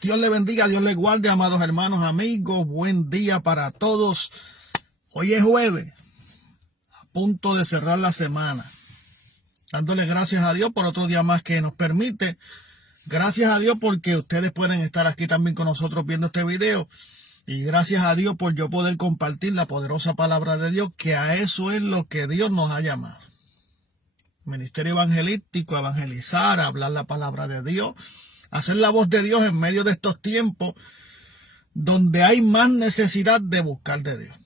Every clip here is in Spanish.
Dios le bendiga, Dios le guarde, amados hermanos, amigos. Buen día para todos. Hoy es jueves, a punto de cerrar la semana. Dándole gracias a Dios por otro día más que nos permite. Gracias a Dios porque ustedes pueden estar aquí también con nosotros viendo este video. Y gracias a Dios por yo poder compartir la poderosa palabra de Dios, que a eso es lo que Dios nos ha llamado. Ministerio evangelístico, evangelizar, hablar la palabra de Dios, hacer la voz de Dios en medio de estos tiempos donde hay más necesidad de buscar de Dios.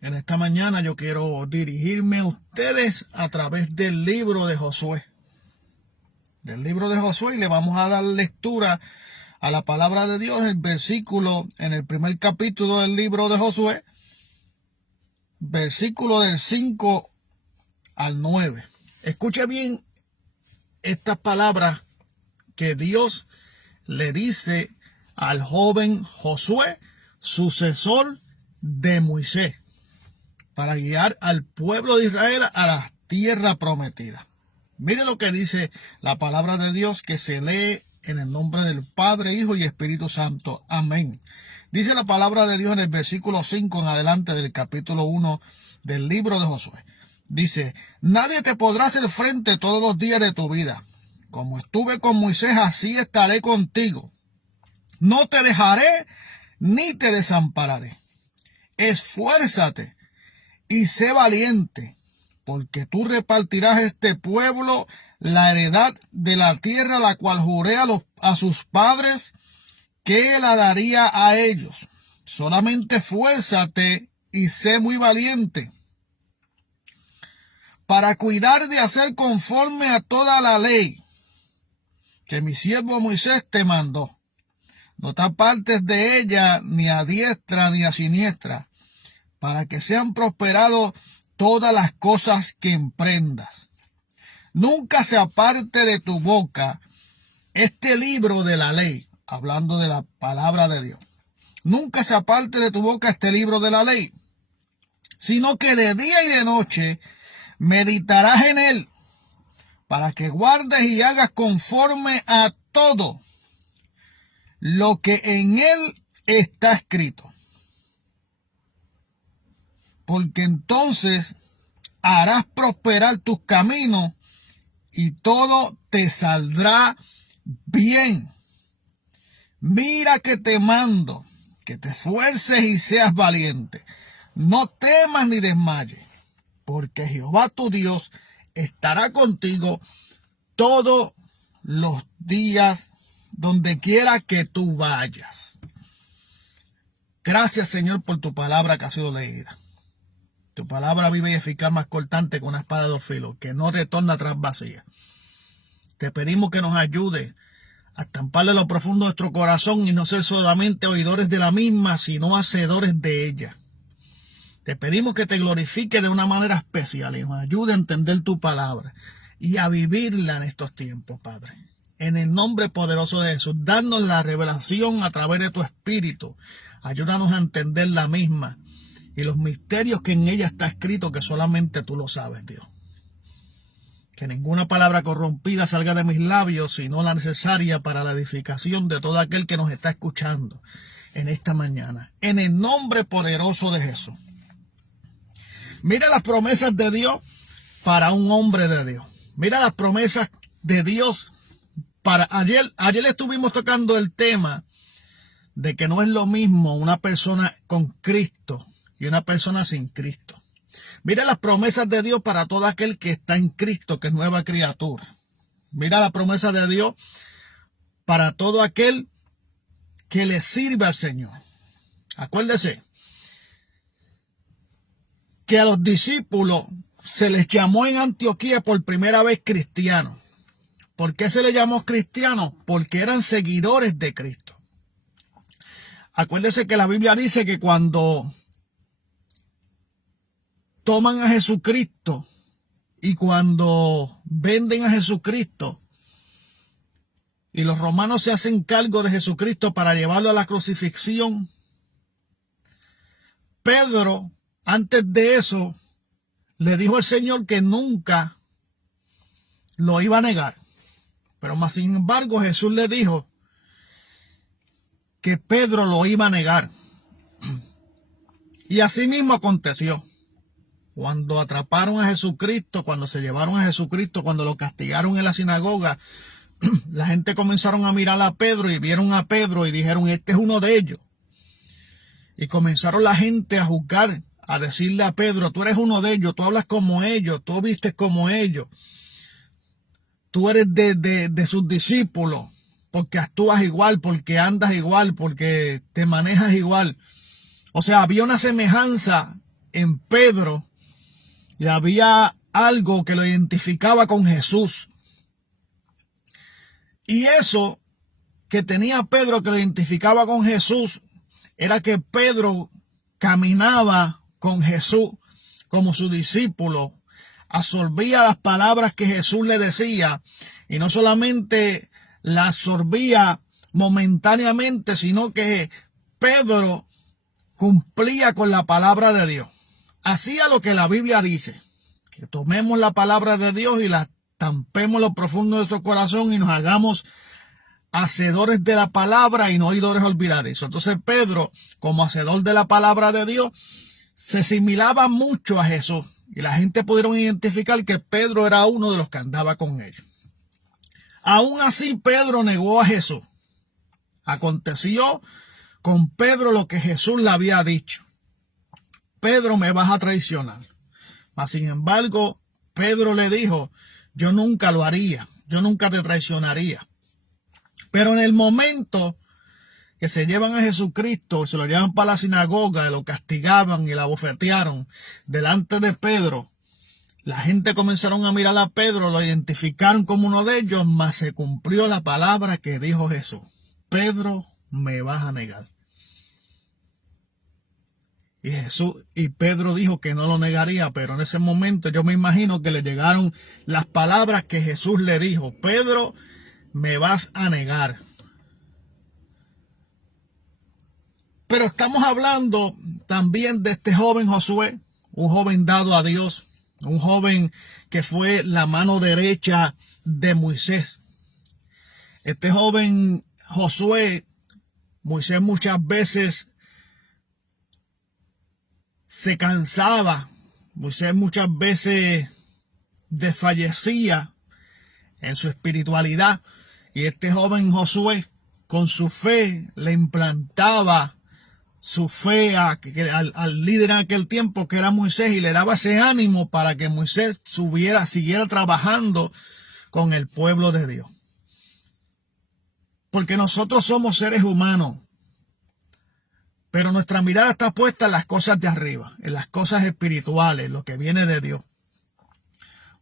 En esta mañana yo quiero dirigirme a ustedes a través del libro de Josué. Del libro de Josué, y le vamos a dar lectura a la palabra de Dios, el versículo en el primer capítulo del libro de Josué, versículo del 5 al 9. Escuche bien estas palabras que Dios le dice al joven Josué, sucesor de Moisés, para guiar al pueblo de Israel a la tierra prometida. Mire lo que dice la palabra de Dios, que se lee en el nombre del Padre, Hijo y Espíritu Santo. Amén. Dice la palabra de Dios en el versículo 5 en adelante del capítulo 1 del libro de Josué. Dice: nadie te podrá hacer frente todos los días de tu vida. Como estuve con Moisés, así estaré contigo. No te dejaré ni te desampararé. Esfuérzate y sé valiente, porque tú repartirás este pueblo la heredad de la tierra, la cual juré a sus padres que la daría a ellos. Solamente esfuérzate y sé muy valiente, para cuidar de hacer conforme a toda la ley que mi siervo Moisés te mandó. No te apartes de ella ni a diestra ni a siniestra, para que sean prosperados todas las cosas que emprendas. Nunca se aparte de tu boca este libro de la ley, hablando de la palabra de Dios. Nunca se aparte de tu boca este libro de la ley, sino que de día y de noche meditarás en él, para que guardes y hagas conforme a todo lo que en él está escrito. Porque entonces harás prosperar tus caminos y todo te saldrá bien. Mira que te mando, que te esfuerces y seas valiente. No temas ni desmayes, porque Jehová tu Dios estará contigo todos los días, donde quiera que tú vayas. Gracias, Señor, por tu palabra que ha sido leída. Tu palabra viva y eficaz, más cortante que una espada de dos filos, que no retorna atrás vacía. Te pedimos que nos ayude a estamparle lo profundo de nuestro corazón y no ser solamente oidores de la misma, sino hacedores de ella. Te pedimos que te glorifique de una manera especial y nos ayude a entender tu palabra y a vivirla en estos tiempos, Padre. En el nombre poderoso de Jesús, danos la revelación a través de tu Espíritu. Ayúdanos a entender la misma y los misterios que en ella está escrito, que solamente tú lo sabes, Dios. Que ninguna palabra corrompida salga de mis labios, sino la necesaria para la edificación de todo aquel que nos está escuchando en esta mañana. En el nombre poderoso de Jesús. Mira las promesas de Dios para un hombre de Dios. Mira las promesas de Dios para ayer. Ayer estuvimos tocando el tema de que no es lo mismo una persona con Cristo y una persona sin Cristo. Mira las promesas de Dios para todo aquel que está en Cristo, que es nueva criatura. Mira la promesa de Dios para todo aquel que le sirve al Señor. Acuérdese que a los discípulos se les llamó en Antioquía por primera vez cristianos. ¿Por qué se les llamó cristianos? Porque eran seguidores de Cristo. Acuérdese que la Biblia dice que cuando toman a Jesucristo y cuando venden a Jesucristo y los romanos se hacen cargo de Jesucristo para llevarlo a la crucifixión, Pedro, antes de eso, le dijo al Señor que nunca lo iba a negar. Pero más sin embargo Jesús le dijo que Pedro lo iba a negar. Y así mismo aconteció. Cuando atraparon a Jesucristo, cuando se llevaron a Jesucristo, cuando lo castigaron en la sinagoga, la gente comenzaron a mirar a Pedro y vieron a Pedro y dijeron, este es uno de ellos. Y comenzaron la gente a juzgar, a decirle a Pedro, tú eres uno de ellos, tú hablas como ellos, tú vistes como ellos. Tú eres de sus discípulos, porque actúas igual, porque andas igual, porque te manejas igual. O sea, había una semejanza en Pedro y había algo que lo identificaba con Jesús. Y eso que tenía Pedro que lo identificaba con Jesús era que Pedro caminaba con Jesús como su discípulo, absorbía las palabras que Jesús le decía y no solamente las absorbía momentáneamente, sino que Pedro cumplía con la palabra de Dios. Hacía lo que la Biblia dice, que tomemos la palabra de Dios y la estampemos en lo profundo de nuestro corazón y nos hagamos hacedores de la palabra y no oidores olvidadizos. Entonces Pedro, como hacedor de la palabra de Dios, se asimilaba mucho a Jesús y la gente pudieron identificar que Pedro era uno de los que andaba con ellos. Aún así Pedro negó a Jesús. Aconteció con Pedro lo que Jesús le había dicho. Pedro, me vas a traicionar. Mas sin embargo, Pedro le dijo, yo nunca lo haría, yo nunca te traicionaría. Pero en el momento que se llevan a Jesucristo, se lo llevan para la sinagoga, lo castigaban y la bofetearon delante de Pedro, la gente comenzaron a mirar a Pedro, lo identificaron como uno de ellos, mas se cumplió la palabra que dijo Jesús. Pedro, me vas a negar. Y Pedro dijo que no lo negaría, pero en ese momento yo me imagino que le llegaron las palabras que Jesús le dijo. Pedro, me vas a negar. Pero estamos hablando también de este joven Josué, un joven dado a Dios, un joven que fue la mano derecha de Moisés. Este joven Josué, Moisés muchas veces se cansaba, Moisés muchas veces desfallecía en su espiritualidad y este joven Josué con su fe le implantaba su fe al líder en aquel tiempo que era Moisés y le daba ese ánimo para que Moisés siguiera trabajando con el pueblo de Dios. Porque nosotros somos seres humanos, pero nuestra mirada está puesta en las cosas de arriba, en las cosas espirituales, lo que viene de Dios.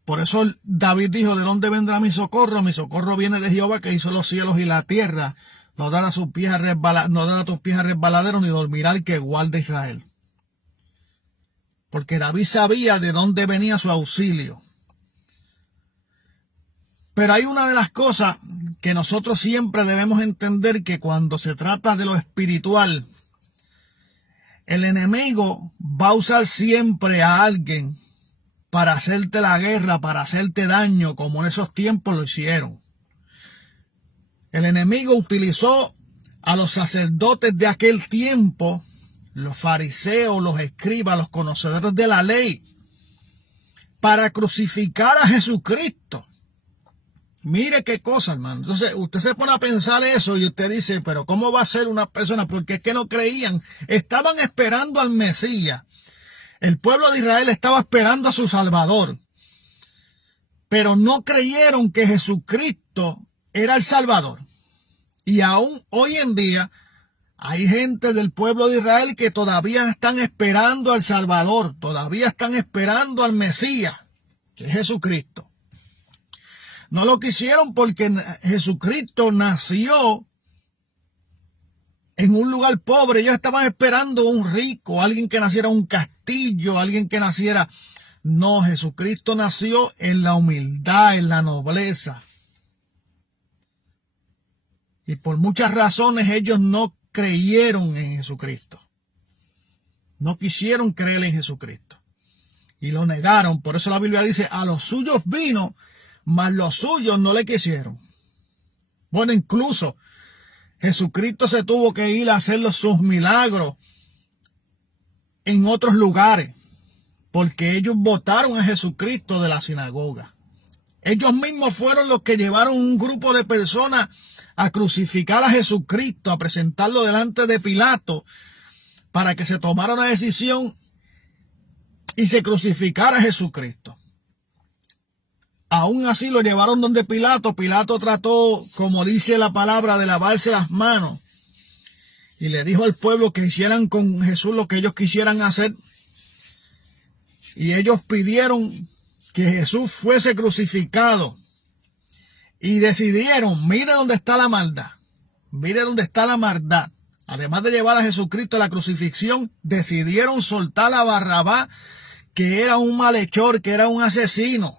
Por eso David dijo, ¿de dónde vendrá mi socorro? Mi socorro viene de Jehová que hizo los cielos y la tierra. No dará tus pies a resbaladero, ni dormirá el que guarda a Israel. Porque David sabía de dónde venía su auxilio. Pero hay una de las cosas que nosotros siempre debemos entender, que cuando se trata de lo espiritual, el enemigo va a usar siempre a alguien para hacerte la guerra, para hacerte daño, como en esos tiempos lo hicieron. El enemigo utilizó a los sacerdotes de aquel tiempo, los fariseos, los escribas, los conocedores de la ley, para crucificar a Jesucristo. Mire qué cosa, hermano. Entonces, usted se pone a pensar eso y usted dice, pero ¿cómo va a ser una persona? Porque es que no creían. Estaban esperando al Mesías. El pueblo de Israel estaba esperando a su Salvador. Pero no creyeron que Jesucristo era el Salvador. Y aún hoy en día hay gente del pueblo de Israel que todavía están esperando al Salvador. Todavía están esperando al Mesías, que es Jesucristo. No lo quisieron porque Jesucristo nació en un lugar pobre. Ellos estaban esperando un rico, alguien que naciera en un castillo, alguien que naciera. No, Jesucristo nació en la humildad, en la nobleza. Y por muchas razones ellos no creyeron en Jesucristo. No quisieron creer en Jesucristo. Y lo negaron. Por eso la Biblia dice, a los suyos vino, mas los suyos no le quisieron. Bueno, incluso Jesucristo se tuvo que ir a hacer sus milagros en otros lugares, porque ellos botaron a Jesucristo de la sinagoga. Ellos mismos fueron los que llevaron un grupo de personas a crucificar a Jesucristo, a presentarlo delante de Pilato, para que se tomara una decisión y se crucificara a Jesucristo. Aún así lo llevaron donde Pilato. Pilato trató, como dice la palabra, de lavarse las manos. Y le dijo al pueblo que hicieran con Jesús lo que ellos quisieran hacer. Y ellos pidieron que Jesús fuese crucificado. Y decidieron, mire dónde está la maldad. Mire dónde está la maldad. Además de llevar a Jesucristo a la crucifixión, decidieron soltar a Barrabás, que era un malhechor, que era un asesino.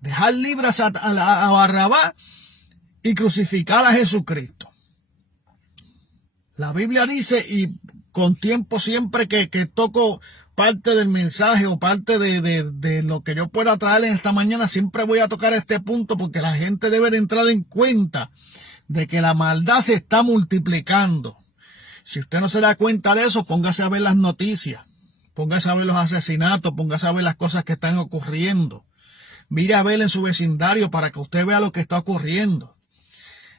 Dejar libres a Barrabás y crucificar a Jesucristo. La Biblia dice, y con tiempo siempre que toco parte del mensaje o parte de lo que yo pueda traer en esta mañana, siempre voy a tocar este punto, porque la gente debe de entrar en cuenta de que la maldad se está multiplicando. Si usted no se da cuenta de eso, póngase a ver las noticias, póngase a ver los asesinatos, póngase a ver las cosas que están ocurriendo. Mire a ver en su vecindario para que usted vea lo que está ocurriendo.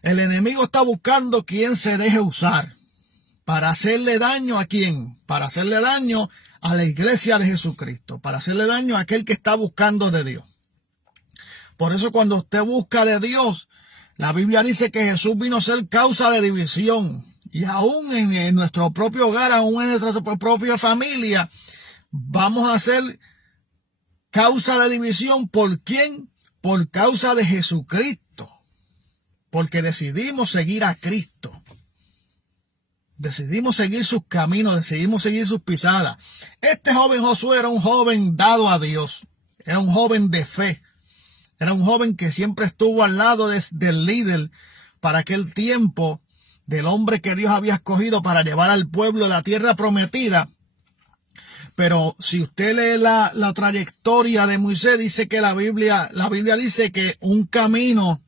El enemigo está buscando quien se deje usar. ¿Para hacerle daño a quién? Para hacerle daño a la iglesia de Jesucristo. Para hacerle daño a aquel que está buscando de Dios. Por eso cuando usted busca de Dios, la Biblia dice que Jesús vino a ser causa de división. Y aún en nuestro propio hogar, aún en nuestra propia familia, vamos a ser causa de división. ¿Por quién? Por causa de Jesucristo. Porque decidimos seguir a Cristo. Decidimos seguir sus caminos, decidimos seguir sus pisadas. Este joven Josué era un joven dado a Dios. Era un joven de fe. Era un joven que siempre estuvo al lado del líder para aquel tiempo, del hombre que Dios había escogido para llevar al pueblo a la tierra prometida. Pero si usted lee la trayectoria de Moisés, dice que la Biblia dice que un camino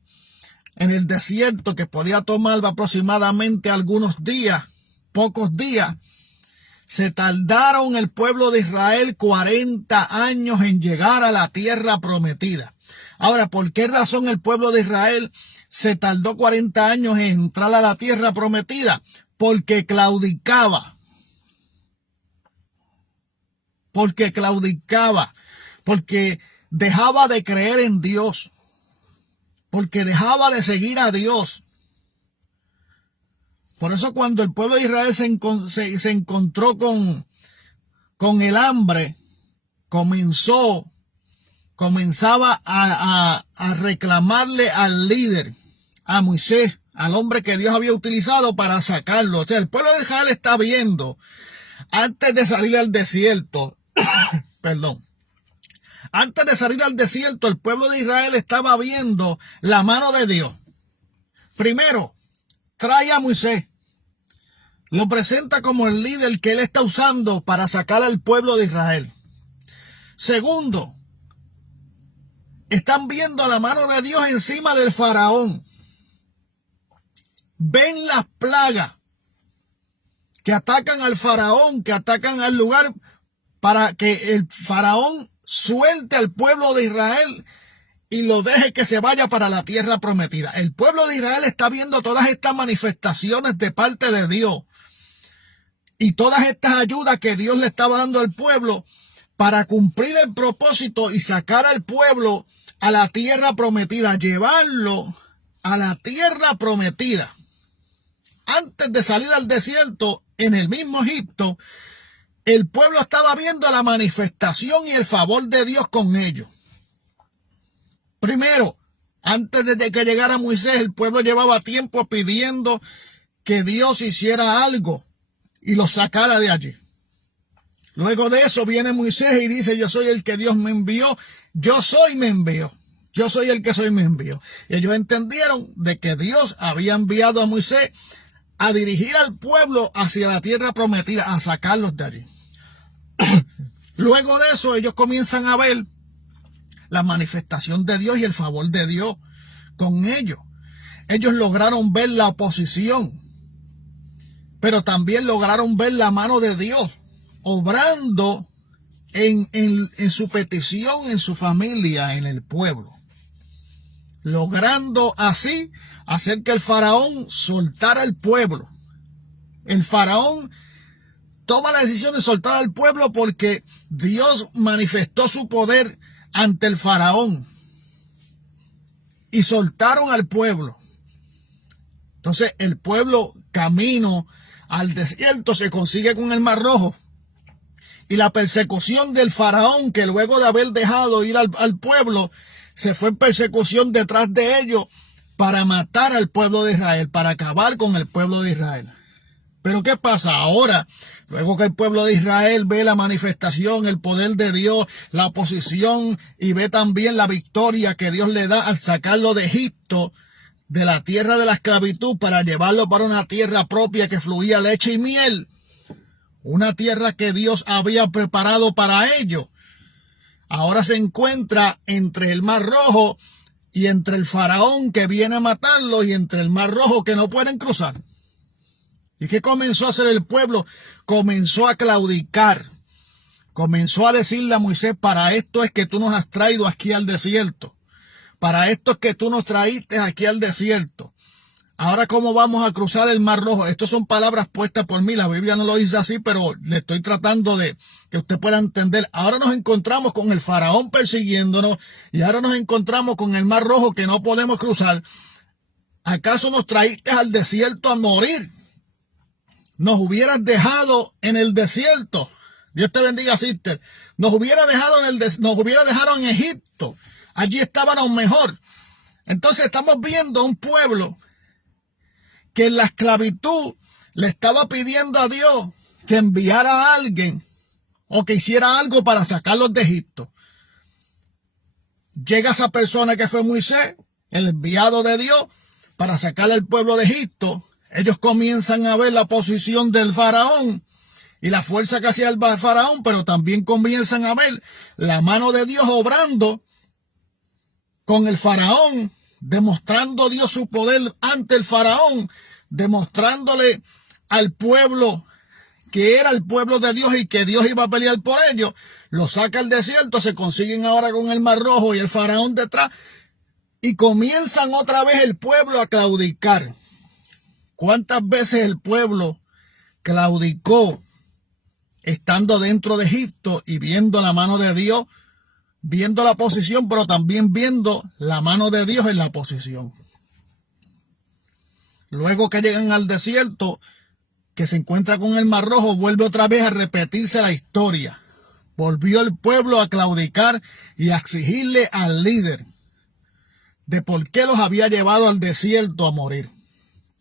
en el desierto que podía tomar aproximadamente algunos días, pocos días, se tardaron el pueblo de Israel 40 años en llegar a la tierra prometida. Ahora, ¿por qué razón el pueblo de Israel se tardó 40 años en entrar a la tierra prometida? Porque claudicaba. Porque claudicaba. Porque dejaba de creer en Dios. Porque dejaba de seguir a Dios. Por eso cuando el pueblo de Israel se encontró con el hambre, comenzaba a reclamarle al líder, a Moisés, al hombre que Dios había utilizado para sacarlo. O sea, el pueblo de Israel está viendo, antes de salir al desierto, antes de salir al desierto, el pueblo de Israel estaba viendo la mano de Dios. Primero, trae a Moisés. Lo presenta como el líder que él está usando para sacar al pueblo de Israel. Segundo, están viendo la mano de Dios encima del faraón. Ven las plagas que atacan al faraón, que atacan al lugar para que el faraón suelte al pueblo de Israel y lo deje que se vaya para la tierra prometida. El pueblo de Israel está viendo todas estas manifestaciones de parte de Dios y todas estas ayudas que Dios le estaba dando al pueblo para cumplir el propósito y sacar al pueblo a la tierra prometida, llevarlo a la tierra prometida. Antes de salir al desierto, en el mismo Egipto, el pueblo estaba viendo la manifestación y el favor de Dios con ellos. Primero, antes de que llegara Moisés, el pueblo llevaba tiempo pidiendo que Dios hiciera algo y los sacara de allí. Luego de eso viene Moisés y dice: yo soy el que Dios me envió, yo soy me envió. Yo soy el que soy me envió. Ellos entendieron de que Dios había enviado a Moisés a dirigir al pueblo hacia la tierra prometida, a sacarlos de allí. Luego de eso ellos comienzan a ver la manifestación de Dios y el favor de Dios con ellos. ellos lograron ver la oposición, pero también lograron ver la mano de Dios obrando en su petición, en su familia, en el pueblo, logrando así hacer que el faraón soltara al pueblo. El faraón toma la decisión de soltar al pueblo porque Dios manifestó su poder ante el faraón y soltaron al pueblo. Entonces el pueblo, camino al desierto, se consigue con el Mar Rojo. Y la persecución del faraón, que luego de haber dejado ir al pueblo, se fue en persecución detrás de ellos para matar al pueblo de Israel, para acabar con el pueblo de Israel. Pero ¿qué pasa ahora? Luego que el pueblo de Israel ve la manifestación, el poder de Dios, la oposición, y ve también la victoria que Dios le da al sacarlo de Egipto, de la tierra de la esclavitud, para llevarlo para una tierra propia que fluía leche y miel. Una tierra que Dios había preparado para ellos. Ahora se encuentra entre el Mar Rojo y entre el faraón que viene a matarlo y entre el Mar Rojo que no pueden cruzar. ¿Y qué comenzó a hacer el pueblo? Comenzó a claudicar. Comenzó a decirle a Moisés: para esto es que tú nos has traído aquí al desierto. Para esto es que tú nos traíste aquí al desierto. Ahora, ¿cómo vamos a cruzar el Mar Rojo? Estas son palabras puestas por mí. La Biblia no lo dice así, pero le estoy tratando de que usted pueda entender. Ahora nos encontramos con el faraón persiguiéndonos y ahora nos encontramos con el Mar Rojo que no podemos cruzar. ¿Acaso nos traíste al desierto a morir? Nos hubieras dejado en el desierto. Dios te bendiga, sister. Nos hubiera dejado nos hubiera dejado en Egipto. Allí estábamos mejor. Entonces estamos viendo un pueblo que en la esclavitud le estaba pidiendo a Dios que enviara a alguien o que hiciera algo para sacarlos de Egipto. Llega esa persona que fue Moisés, el enviado de Dios, para sacar al pueblo de Egipto. Ellos comienzan a ver la posición del faraón y la fuerza que hacía el faraón, pero también comienzan a ver la mano de Dios obrando con el faraón, demostrando Dios su poder ante el faraón, demostrándole al pueblo que era el pueblo de Dios y que Dios iba a pelear por ellos. Lo saca al desierto, se consiguen ahora con el Mar Rojo y el faraón detrás y comienzan otra vez el pueblo a claudicar. ¿Cuántas veces el pueblo claudicó estando dentro de Egipto y viendo la mano de Dios, viendo la posición, pero también viendo la mano de Dios en la posición? Luego que llegan al desierto, que se encuentra con el Mar Rojo, vuelve otra vez a repetirse la historia. Volvió el pueblo a claudicar y a exigirle al líder de por qué los había llevado al desierto a morir.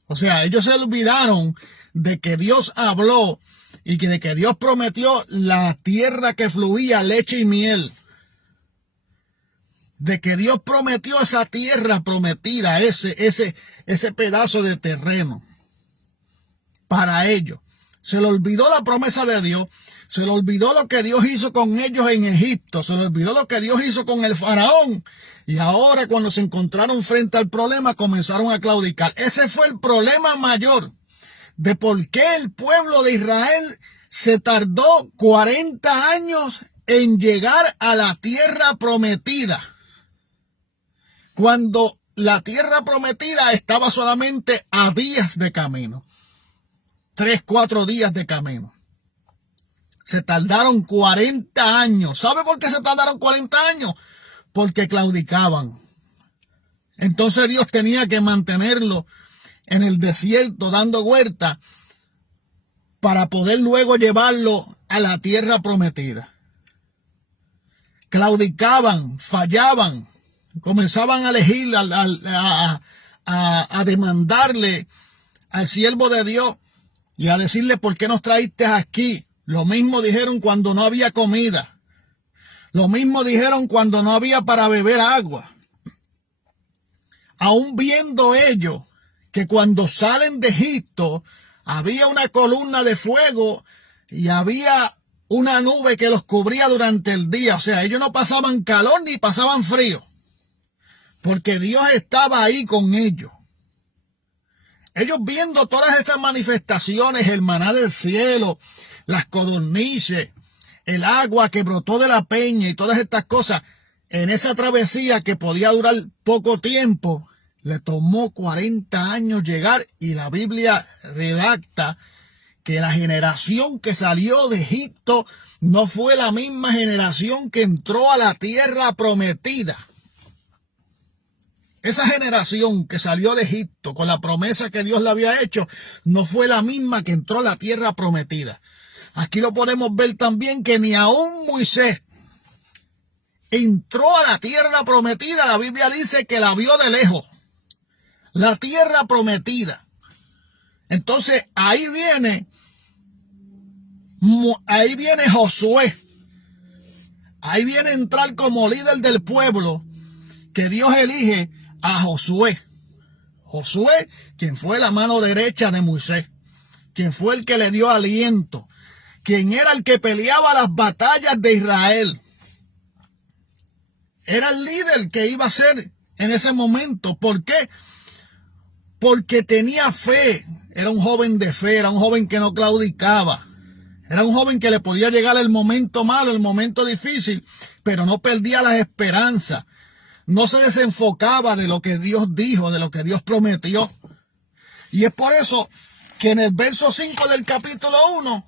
O sea, ellos se olvidaron de que Dios habló y de que Dios prometió la tierra que fluía leche y miel. De que Dios prometió esa tierra prometida, ese pedazo de terreno para ellos. Se le olvidó la promesa de Dios, se le olvidó lo que Dios hizo con ellos en Egipto, se le olvidó lo que Dios hizo con el faraón. Y ahora, cuando se encontraron frente al problema, comenzaron a claudicar. Ese fue el problema mayor de por qué el pueblo de Israel se tardó 40 años en llegar a la tierra prometida, cuando la tierra prometida estaba solamente a días de camino. 3-4 días de camino. Se tardaron 40 años. ¿Sabe por qué se tardaron 40 años? Porque claudicaban. Entonces Dios tenía que mantenerlo en el desierto dando vuelta para poder luego llevarlo a la tierra prometida. Claudicaban, fallaban, comenzaban a elegir, a demandarle al siervo de Dios y a decirle: ¿por qué nos traíste aquí? Lo mismo dijeron cuando no había comida. Lo mismo dijeron cuando no había para beber agua. Aún viendo ellos que cuando salen de Egipto había una columna de fuego y había una nube que los cubría durante el día. O sea, ellos no pasaban calor ni pasaban frío, porque Dios estaba ahí con ellos. Ellos viendo todas esas manifestaciones, el maná del cielo, las codornices, el agua que brotó de la peña y todas estas cosas, en esa travesía que podía durar poco tiempo, le tomó 40 años llegar, y la Biblia redacta que la generación que salió de Egipto no fue la misma generación que entró a la tierra prometida. Esa generación que salió de Egipto con la promesa que Dios le había hecho, no fue la misma que entró a la tierra prometida. Aquí lo podemos ver también, que ni aún Moisés entró a la tierra prometida. La Biblia dice que la vio de lejos. La tierra prometida. Entonces ahí viene Josué. Ahí viene a entrar como líder del pueblo, que Dios elige a Josué. Josué, quien fue la mano derecha de Moisés, quien fue el que le dio aliento, quien era el que peleaba las batallas de Israel. Era el líder que iba a ser en ese momento. ¿Por qué? Porque tenía fe. Era un joven de fe, era un joven que no claudicaba. Era un joven que le podía llegar el momento malo, el momento difícil, pero no perdía las esperanzas. No se desenfocaba de lo que Dios dijo, de lo que Dios prometió. Y es por eso que en el verso 5 del capítulo 1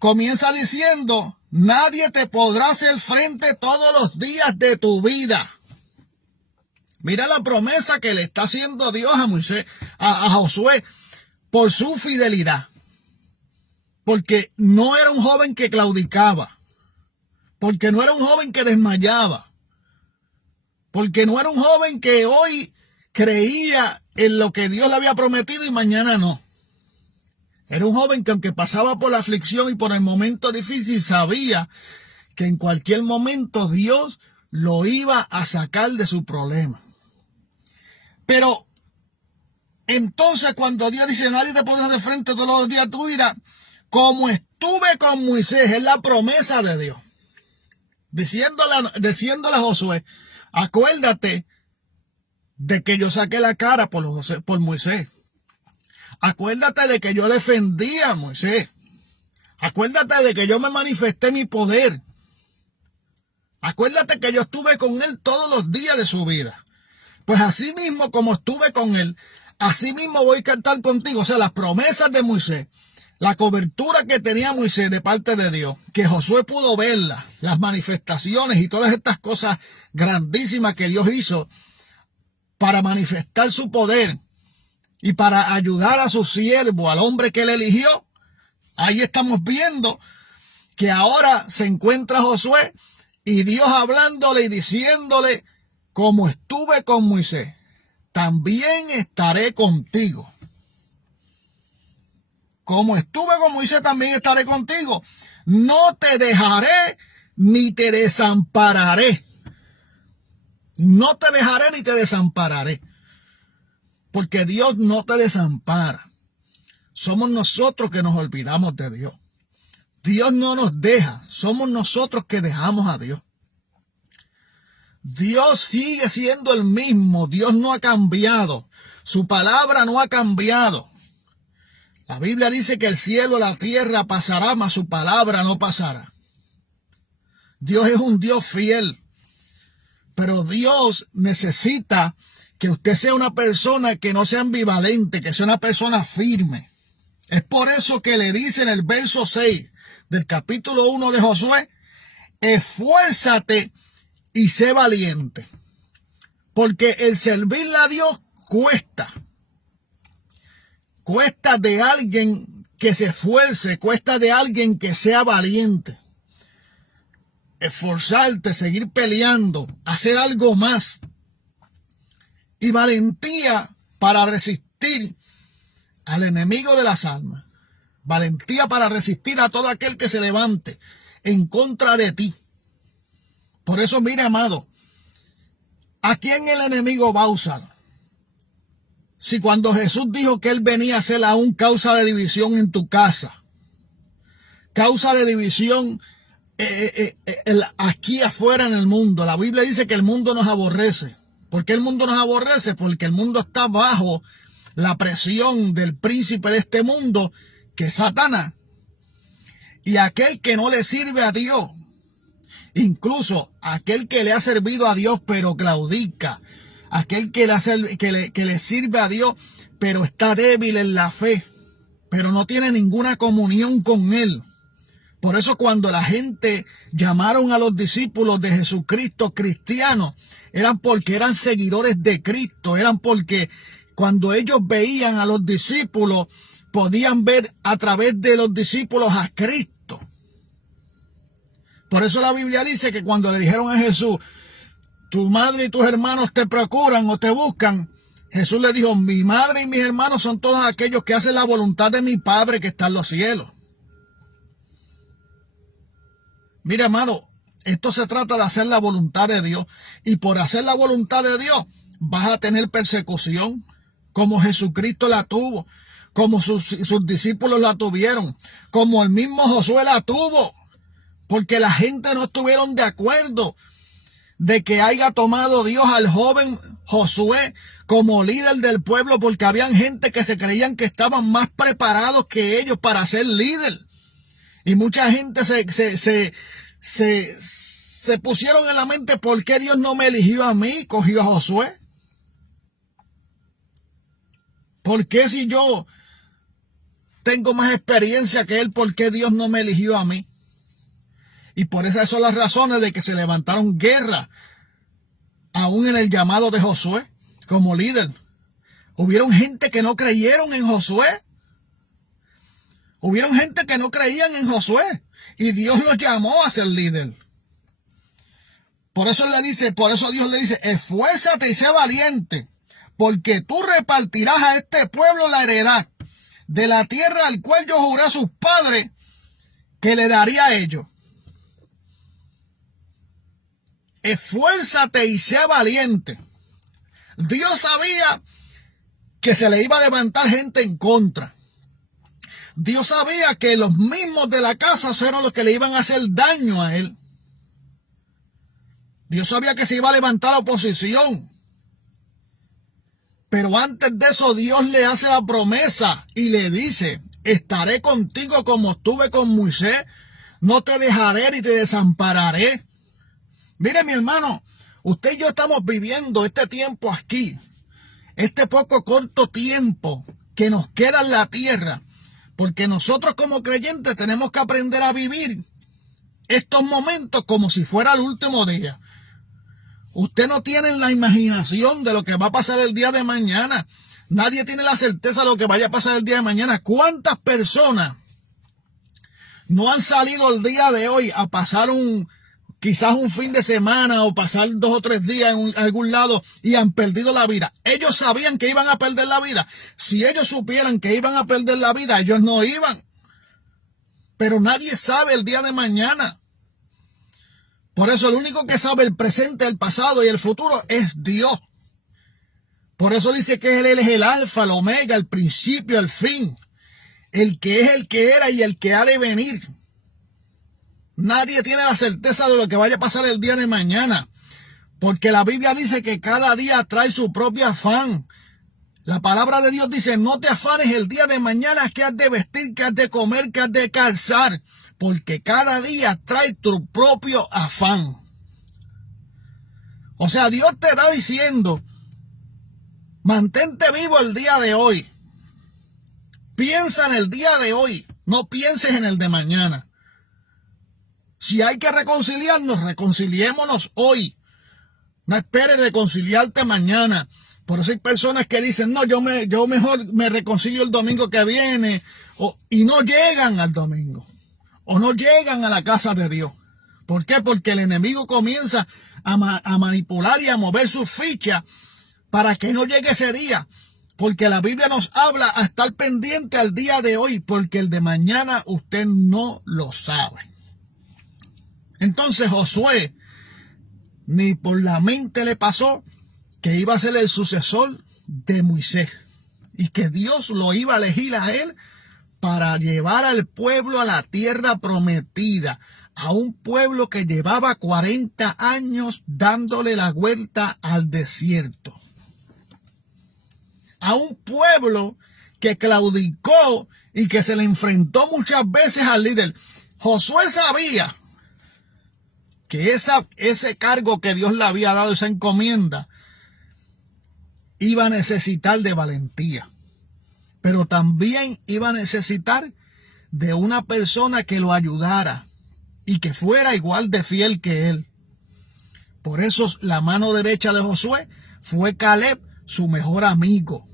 comienza diciendo: nadie te podrá hacer frente todos los días de tu vida. Mira la promesa que le está haciendo Dios a Moisés, a Josué, por su fidelidad. Porque no era un joven que claudicaba. Porque no era un joven que desmayaba. Porque no era un joven que hoy creía en lo que Dios le había prometido y mañana no. Era un joven que, aunque pasaba por la aflicción y por el momento difícil, sabía que en cualquier momento Dios lo iba a sacar de su problema. Pero entonces, cuando Dios dice: nadie te podrá hacer frente todos los días de tu vida, como estuve con Moisés, es la promesa de Dios, diciéndole a Josué: acuérdate de que yo saqué la cara por Moisés. Acuérdate de que yo defendí a Moisés. Acuérdate de que yo me manifesté mi poder. Acuérdate que yo estuve con él todos los días de su vida. Pues así mismo como estuve con él, así mismo voy a estar contigo. O sea, las promesas de Moisés, la cobertura que tenía Moisés de parte de Dios, que Josué pudo verla, las manifestaciones y todas estas cosas grandísimas que Dios hizo para manifestar su poder y para ayudar a su siervo, al hombre que él eligió. Ahí estamos viendo que ahora se encuentra Josué y Dios hablándole y diciéndole: como estuve con Moisés, también estaré contigo. Como estuve con Moisés, también estaré contigo. No te dejaré ni te desampararé. No te dejaré ni te desampararé. Porque Dios no te desampara. Somos nosotros que nos olvidamos de Dios. Dios no nos deja. Somos nosotros que dejamos a Dios. Dios sigue siendo el mismo. Dios no ha cambiado. Su palabra no ha cambiado. La Biblia dice que el cielo y la tierra pasará, mas su palabra no pasará. Dios es un Dios fiel. Pero Dios necesita que usted sea una persona que no sea ambivalente, que sea una persona firme. Es por eso que le dice en el verso 6 del capítulo 1 de Josué: esfuérzate y sé valiente. Porque el servirle a Dios cuesta. Cuesta de alguien que se esfuerce, cuesta de alguien que sea valiente. Esforzarte, seguir peleando, hacer algo más. Y valentía para resistir al enemigo de las almas. Valentía para resistir a todo aquel que se levante en contra de ti. Por eso, mire, amado, ¿a quién el enemigo va a usar? Si cuando Jesús dijo que él venía a ser aún causa de división en tu casa, causa de división aquí afuera en el mundo. La Biblia dice que el mundo nos aborrece. ¿Por qué el mundo nos aborrece? Porque el mundo está bajo la presión del príncipe de este mundo, que es Satanás, y aquel que no le sirve a Dios, incluso aquel que le ha servido a Dios pero claudica, aquel que le sirve a Dios pero está débil en la fe, pero no tiene ninguna comunión con Él. Por eso cuando la gente llamaron a los discípulos de Jesucristo cristianos, eran porque eran seguidores de Cristo, eran porque cuando ellos veían a los discípulos, podían ver a través de los discípulos a Cristo. Por eso la Biblia dice que cuando le dijeron a Jesús, tu madre y tus hermanos te procuran o te buscan, Jesús le dijo, mi madre y mis hermanos son todos aquellos que hacen la voluntad de mi Padre que está en los cielos. Mira, hermano, esto se trata de hacer la voluntad de Dios. Y por hacer la voluntad de Dios vas a tener persecución, como Jesucristo la tuvo, como sus discípulos la tuvieron, como el mismo Josué la tuvo, porque la gente no estuvieron de acuerdo de que haya tomado Dios al joven Josué como líder del pueblo, porque habían gente que se creían que estaban más preparados que ellos para ser líder. Y mucha gente se pusieron en la mente, ¿por qué Dios no me eligió a mí? Cogió a Josué. ¿Por qué si yo tengo más experiencia que él, por qué Dios no me eligió a mí? Y por esas son las razones de que se levantaron guerras, aún en el llamado de Josué como líder. Hubieron gente que no creyeron en Josué. Hubieron gente que no creían en Josué. Y Dios los llamó a ser líder. Por eso Dios le dice, esfuérzate y sé valiente, porque tú repartirás a este pueblo la heredad de la tierra al cual yo juré a sus padres que le daría a ellos. Esfuérzate y sea valiente. Dios sabía que se le iba a levantar gente en contra. Dios sabía que los mismos de la casa eran los que le iban a hacer daño a él. Dios sabía que se iba a levantar la oposición. Pero antes de eso Dios le hace la promesa y le dice, estaré contigo como estuve con Moisés, no te dejaré ni te desampararé. Mire, mi hermano, usted y yo estamos viviendo este tiempo aquí, este poco corto tiempo que nos queda en la tierra, porque nosotros como creyentes tenemos que aprender a vivir estos momentos como si fuera el último día. Usted no tiene la imaginación de lo que va a pasar el día de mañana. Nadie tiene la certeza de lo que vaya a pasar el día de mañana. ¿Cuántas personas no han salido el día de hoy a pasar quizás un fin de semana o pasar 2 o 3 días en algún lado y han perdido la vida? Ellos sabían que iban a perder la vida. Si ellos supieran que iban a perder la vida, ellos no iban. Pero nadie sabe el día de mañana. Por eso el único que sabe el presente, el pasado y el futuro es Dios. Por eso dice que Él es el alfa, el omega, el principio, el fin. El que es, el que era y el que ha de venir. Nadie tiene la certeza de lo que vaya a pasar el día de mañana. Porque la Biblia dice que cada día trae su propio afán. La palabra de Dios dice, no te afanes el día de mañana, que has de vestir, que has de comer, que has de calzar. Porque cada día trae tu propio afán. O sea, Dios te está diciendo, mantente vivo el día de hoy. Piensa en el día de hoy, no pienses en el de mañana. Si hay que reconciliarnos, reconciliémonos hoy. No esperes reconciliarte mañana. Por eso hay personas que dicen, no, yo mejor me reconcilio el domingo que viene. Y no llegan al domingo. O no llegan a la casa de Dios. ¿Por qué? Porque el enemigo comienza a manipular y a mover sus fichas para que no llegue ese día. Porque la Biblia nos habla a estar pendiente al día de hoy, porque el de mañana usted no lo sabe. Entonces Josué ni por la mente le pasó que iba a ser el sucesor de Moisés y que Dios lo iba a elegir a él para llevar al pueblo a la tierra prometida, a un pueblo que llevaba 40 años dándole la vuelta al desierto. a un pueblo que claudicó y que se le enfrentó muchas veces al líder. Josué sabía que ese cargo que Dios le había dado, esa encomienda, iba a necesitar de valentía, pero también iba a necesitar de una persona que lo ayudara y que fuera igual de fiel que él. Por eso la mano derecha de Josué fue Caleb, su mejor amigo.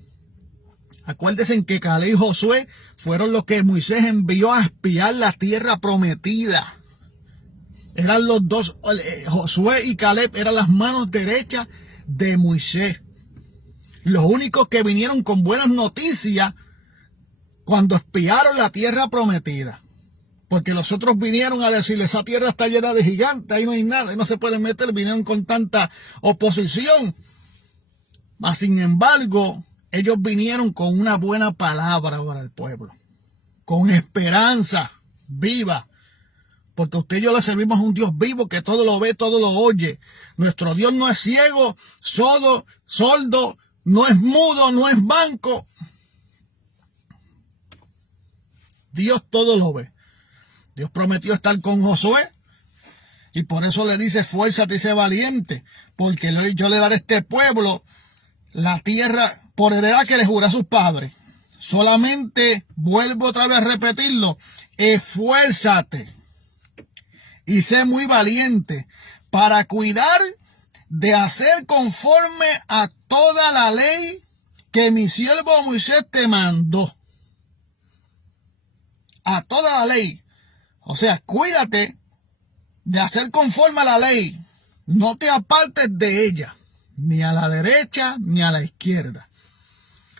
Acuérdense que Caleb y Josué fueron los que Moisés envió a espiar la tierra prometida. Eran los dos, Josué y Caleb eran las manos derechas de Moisés. Los únicos que vinieron con buenas noticias cuando espiaron la tierra prometida. Porque los otros vinieron a decirle, esa tierra está llena de gigantes, ahí no hay nada, ahí no se pueden meter, vinieron con tanta oposición. Mas sin embargo, ellos vinieron con una buena palabra para el pueblo, con esperanza viva. Porque usted y yo le servimos a un Dios vivo que todo lo ve, todo lo oye. Nuestro Dios no es ciego, sordo, no es mudo, no es manco. Dios todo lo ve. Dios prometió estar con Josué y por eso le dice, fuérzate y sé valiente, porque yo le daré a este pueblo la tierra por heredad que le juró a sus padres. Solamente vuelvo otra vez a repetirlo, esfuérzate y sé muy valiente para cuidar de hacer conforme a toda la ley que mi siervo Moisés te mandó. A toda la ley. O sea, cuídate de hacer conforme a la ley. No te apartes de ella, ni a la derecha ni a la izquierda.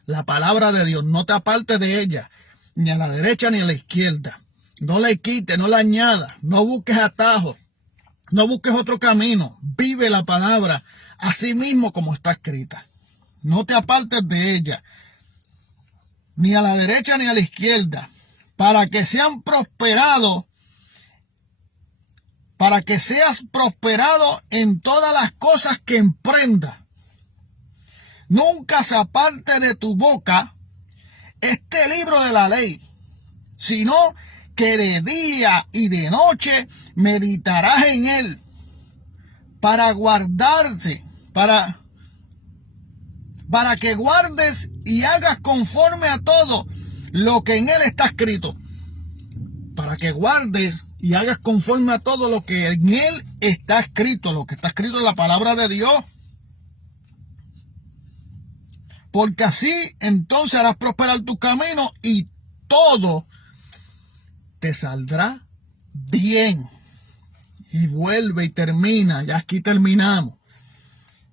La palabra de Dios, no te apartes de ella, ni a la derecha ni a la izquierda. No le quites, no la añadas, no busques atajos, no busques otro camino. Vive la palabra así mismo como está escrita. No te apartes de ella, ni a la derecha ni a la izquierda, para que seas prosperado en todas las cosas que emprendas. Nunca se aparte de tu boca este libro de la ley, sino que de día y de noche meditarás en él, para que guardes y hagas conforme a todo lo que en él está escrito. Para que guardes y hagas conforme a todo lo que en él está escrito, lo que está escrito en la palabra de Dios. Porque así entonces harás prosperar tu camino y todo te saldrá bien. Y vuelve y termina, ya aquí terminamos.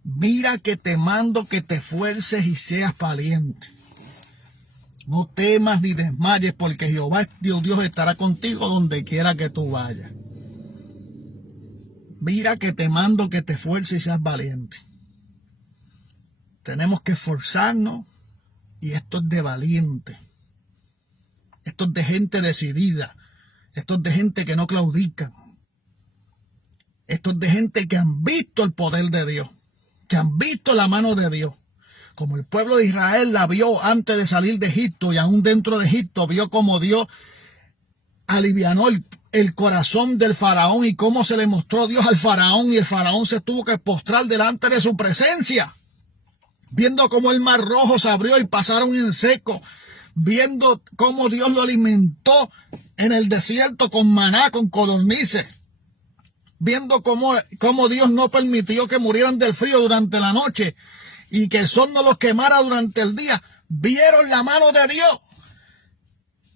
Mira que te mando que te esfuerces y seas valiente. No temas ni desmayes, porque Jehová Dios estará contigo donde quiera que tú vayas. Mira que te mando que te esfuerces y seas valiente. Tenemos que esforzarnos y esto es de valiente. Esto es de gente decidida. Esto es de gente que no claudica. Esto es de gente que han visto el poder de Dios, que han visto la mano de Dios. Como el pueblo de Israel la vio antes de salir de Egipto y aún dentro de Egipto, vio cómo Dios alivianó el corazón del faraón y cómo se le mostró Dios al faraón y el faraón se tuvo que postrar delante de su presencia. Viendo cómo el mar rojo se abrió y pasaron en seco, viendo cómo Dios lo alimentó en el desierto con maná, con codornices, viendo cómo Dios no permitió que murieran del frío durante la noche y que el sol no los quemara durante el día, vieron la mano de Dios.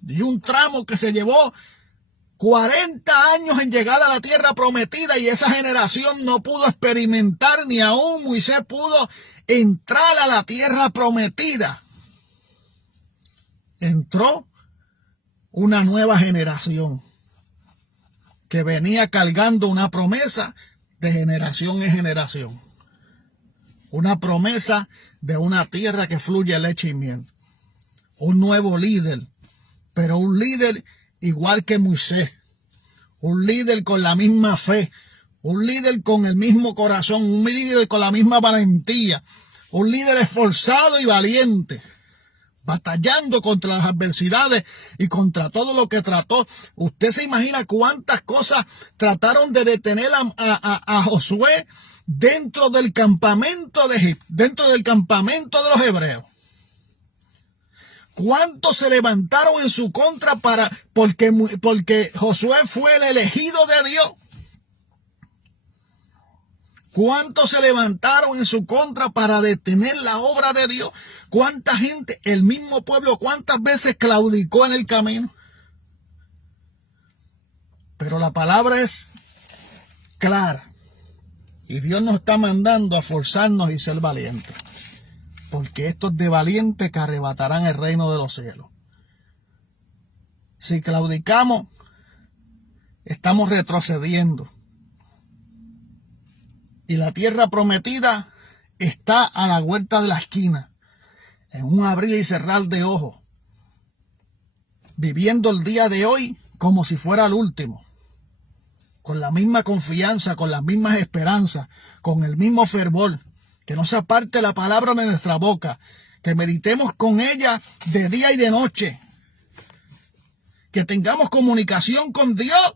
Y un tramo que se llevó 40 años en llegar a la tierra prometida y esa generación no pudo experimentar, ni aún Moisés pudo entrar a la tierra prometida. Entró una nueva generación que venía cargando una promesa de generación en generación. Una promesa de una tierra que fluye leche y miel. Un nuevo líder, pero un líder igual que Moisés. Un líder con la misma fe. Un líder con el mismo corazón. Un líder con la misma valentía. Un líder esforzado y valiente, batallando contra las adversidades y contra todo lo que trató. Usted se imagina cuántas cosas trataron de detener a Josué dentro del campamento de Egipto, dentro del campamento de los hebreos. ¿Cuántos se levantaron en su contra porque Josué fue el elegido de Dios? ¿Cuántos se levantaron en su contra para detener la obra de Dios? ¿Cuánta gente, el mismo pueblo, cuántas veces claudicó en el camino? Pero la palabra es clara. Y Dios nos está mandando a forzarnos y ser valientes. Porque estos de valientes que arrebatarán el reino de los cielos. Si claudicamos, estamos retrocediendo. Y la tierra prometida está a la vuelta de la esquina, en un abrir y cerrar de ojos, viviendo el día de hoy como si fuera el último, con la misma confianza, con las mismas esperanzas, con el mismo fervor, que no se aparte la palabra de nuestra boca, que meditemos con ella de día y de noche, que tengamos comunicación con Dios,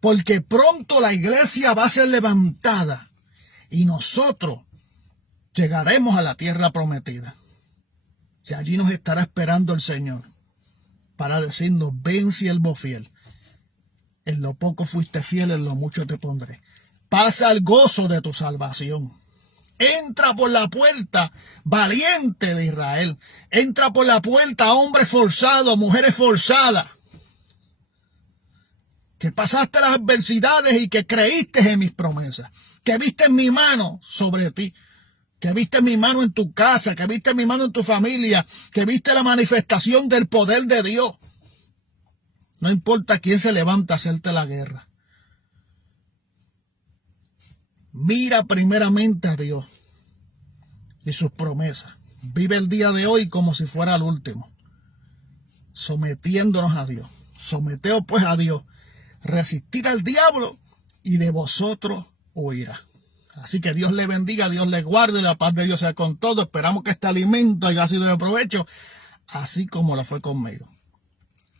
porque pronto la iglesia va a ser levantada y nosotros llegaremos a la tierra prometida. Y allí nos estará esperando el Señor para decirnos: ven, siervo fiel. En lo poco fuiste fiel, en lo mucho te pondré. Pasa al gozo de tu salvación. Entra por la puerta, valiente de Israel. Entra por la puerta, hombre forzado, mujeres forzadas. Que pasaste las adversidades y que creíste en mis promesas, que viste mi mano sobre ti, que viste mi mano en tu casa, que viste mi mano en tu familia, que viste la manifestación del poder de Dios. No importa quién se levanta a hacerte la guerra. Mira primeramente a Dios y sus promesas. Vive el día de hoy como si fuera el último, sometiéndonos a Dios. Someteos pues a Dios. Resistir al diablo y de vosotros huirá. Así que Dios le bendiga, Dios le guarde, la paz de Dios sea con todos. Esperamos que este alimento haya sido de provecho, así como lo fue conmigo.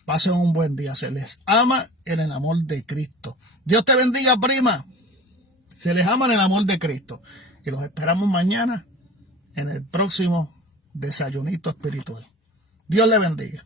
Pasen un buen día, se les ama en el amor de Cristo. Dios te bendiga, prima. Se les ama en el amor de Cristo. Y los esperamos mañana en el próximo desayunito espiritual. Dios le bendiga.